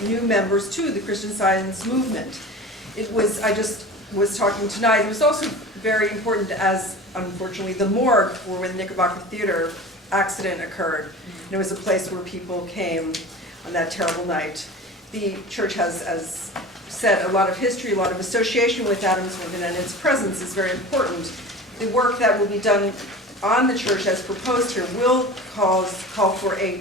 new members to the Christian Science movement. I just was talking tonight, it was also very important as, unfortunately, the morgue for when the Knickerbocker Theater accident occurred. And it was a place where people came on that terrible night. The church has, as said, a lot of history, a lot of association with Adams Morgan, and its presence is very important. The work that will be done on the church as proposed here will call for a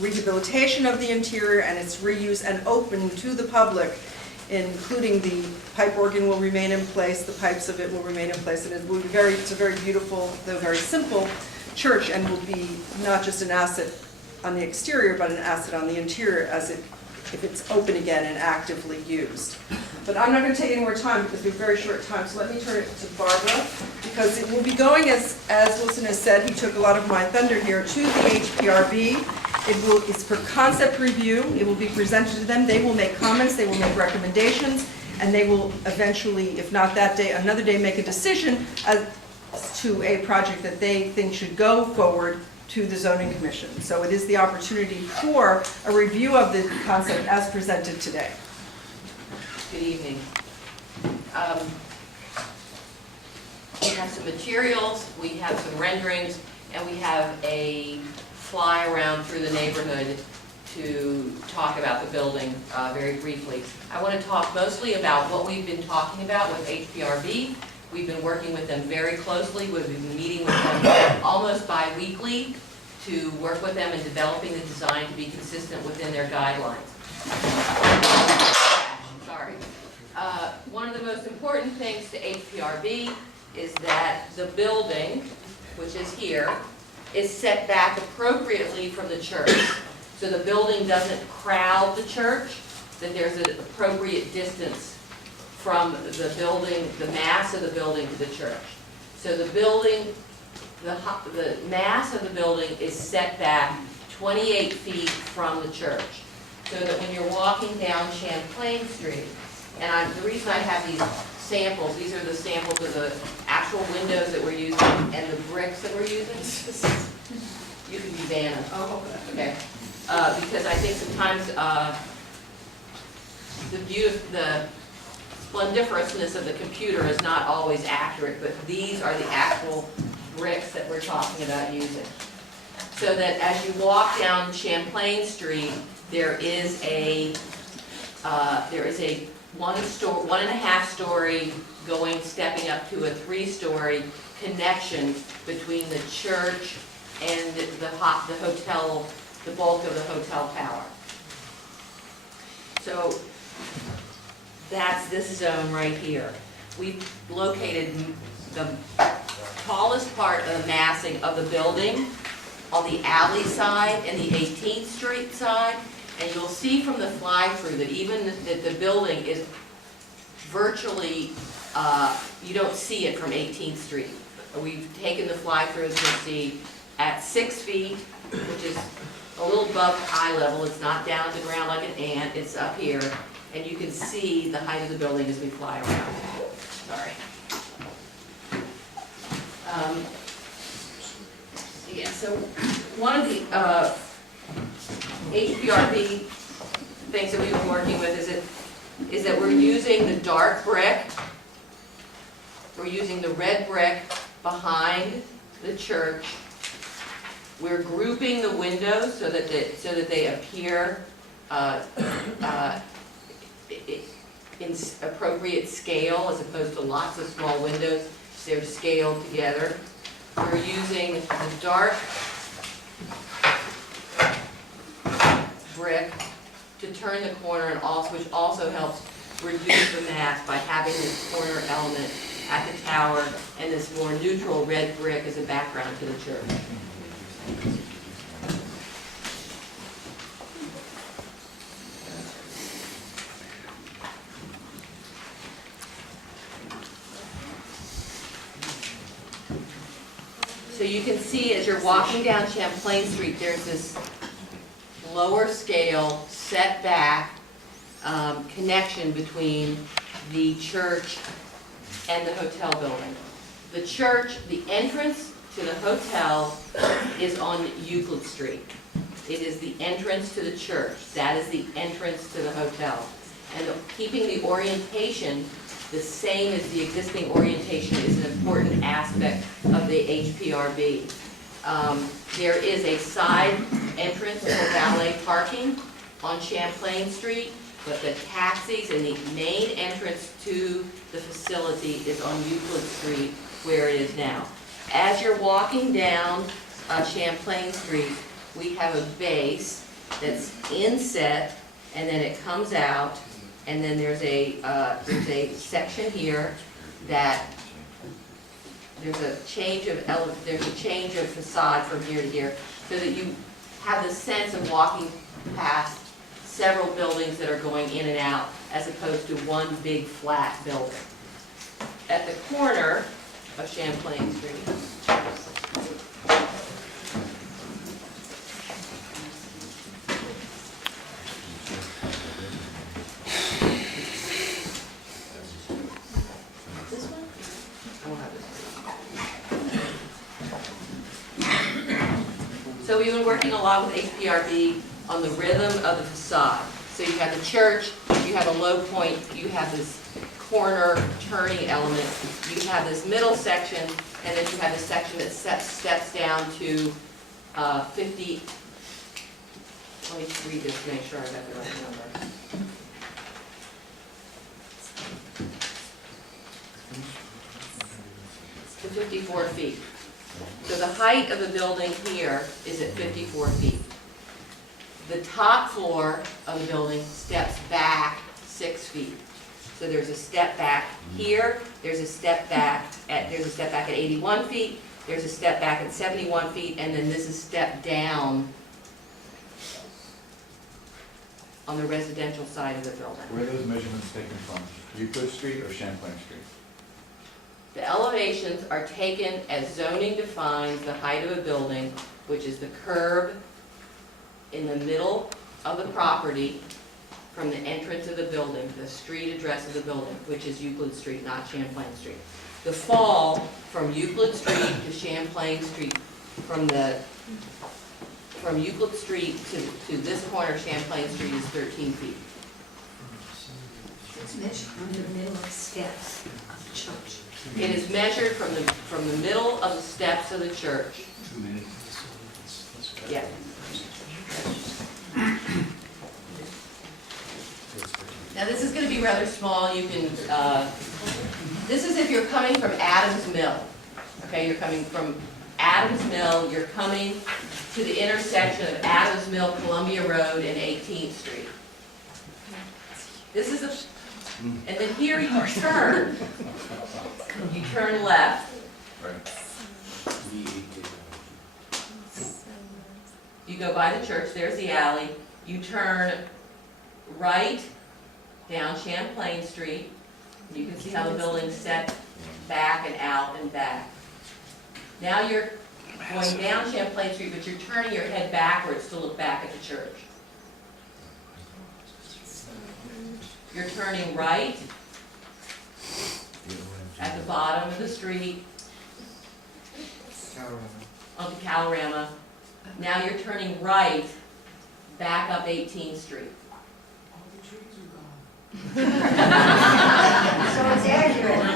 rehabilitation of the interior and its reuse and open to the public, including the pipe organ will remain in place, the pipes of it will remain in place, and it's a very beautiful, though very simple church, and will be not just an asset on the exterior, but an asset on the interior if it's open again and actively used. But I'm not going to take any more time because we have very short time, so let me turn it to Barbara, because it will be going, as Wilson has said, he took a lot of my thunder here, to the HPRB. It's for concept review. It will be presented to them. They will make comments, they will make recommendations, and they will eventually, if not that day, another day, make a decision as to a project that they think should go forward to the zoning commission. So it is the opportunity for a review of the concept as presented today. Good evening. We have some materials, we have some renderings, and we have a fly around through the neighborhood to talk about the building very briefly. I want to talk mostly about what we've been talking about with HPRB. We've been working with them very closely. We've been meeting with them almost bi-weekly to work with them in developing the design to be consistent within their guidelines. Sorry. One of the most important things to HPRB is that the building, which is here, is set back appropriately from the church. So the building doesn't crowd the church, that there's an appropriate distance from the building, the mass of the building to the church. So the building, the mass of the building is set back 28 feet from the church. So that when you're walking down Champlain Street, and the reason I have these samples, these are the samples of the actual windows that we're using and the bricks that we're using. You can be Vanna. Oh, okay. Because I think sometimes the splendiferousness of the computer is not always accurate, but these are the actual bricks that we're talking about using. So that as you walk down Champlain Street, there is a 1.5 story stepping up to a 3-story connection between the church and the hotel, the bulk of the hotel tower. So that's this zone right here. We've located the tallest part of the massing of the building on the alley side and the 18th Street side, and you'll see from the fly-through that even that the building is virtually, you don't see it from 18th Street. We've taken the fly-through, as you'll see, at 6 feet, which is a little above eye level. It's not down to the ground like an ant, it's up here. And you can see the height of the building as we fly around. Sorry. Yeah, so one of the HPRB things that we've been working with is that we're using the dark brick. We're using the red brick behind the church. We're grouping the windows so that they appear in appropriate scale as opposed to lots of small windows. They're scaled together. We're using the dark brick to turn the corner, and which also helps reduce the mass by having this corner element at the tower and this more neutral red brick as a background to the church. So you can see as you're walking down Champlain Street, there's this lower scale setback connection between the church and the hotel building. The church, the entrance to the hotel is on Euclid Street. It is the entrance to the church. That is the entrance to hotel. And keeping the orientation the same as the existing orientation is an important aspect of the HPRB. There is a side entrance for valet parking on Champlain Street, but the taxis and the main entrance to the facility is on Euclid Street, where it is now. As you're walking down Champlain Street, we have a base that's inset, and then it comes out, and then there's a section here that there's a change of facade from here to here, so that you have the sense of walking past several buildings that are going in and out, as opposed to one big flat building. At the corner of Champlain Street, this one? I don't have this. So we've been working a lot with HPRB on the rhythm of the facade. So you have the church, you have a low point, you have this corner turning element, you have this middle section, and then you have this section that steps down to 50, let me read this to make sure I got the right number. To 54 feet. So the height of the building here is at 54 feet. The top floor of the building steps back 6 feet. So there's a step back here, there's a step back at 81 feet, there's a step back at 71 feet, and then this is step down on the residential side of the building. Where are those measurements taken from? Euclid Street or Champlain Street? The elevations are taken as zoning defines the height of a building, which is the curb in the middle of the property from the entrance of the building, the street address of the building, which is Euclid Street, not Champlain Street. The fall from Euclid Street to Champlain Street, from Euclid Street to this corner of Champlain Street is 13 feet. It's measured from the middle of steps of the church. It is measured from the middle of the steps of the church. Yeah. Now this is going to be rather small. You can, this is if you're coming from Adams Mill. Okay, you're coming from Adams Mill, you're coming to the intersection of Adams Mill, Columbia Road, and 18th Street. This is and then here you turn. You turn left. You go by the church, there's the alley. You turn right down Champlain Street. You can see how the building's set back and out and back. Now you're going down Champlain Street, but you're turning your head backwards to look back at the church. You're turning right at the bottom of the street onto Calorama. Now you're turning right back up 18th Street. So it's accurate. Okay,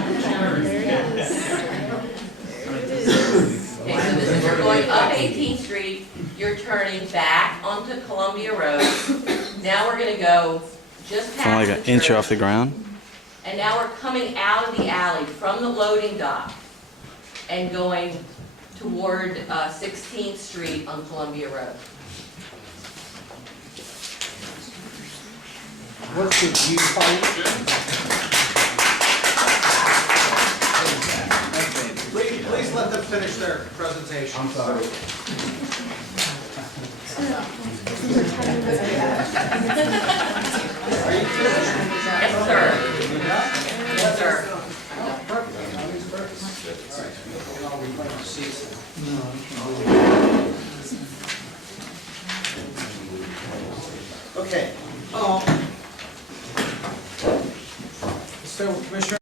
so this is, you're going up 18th Street, you're turning back onto Columbia Road. Now we're going to go just past Like the an inch church. off the ground. And now we're coming out of the alley from the loading dock and going toward 16th Street on Columbia Road. What's the viewpoint? Please let them finish their presentation. I'm sorry. Are you finished? Yes, sir. Yes, sir. Okay.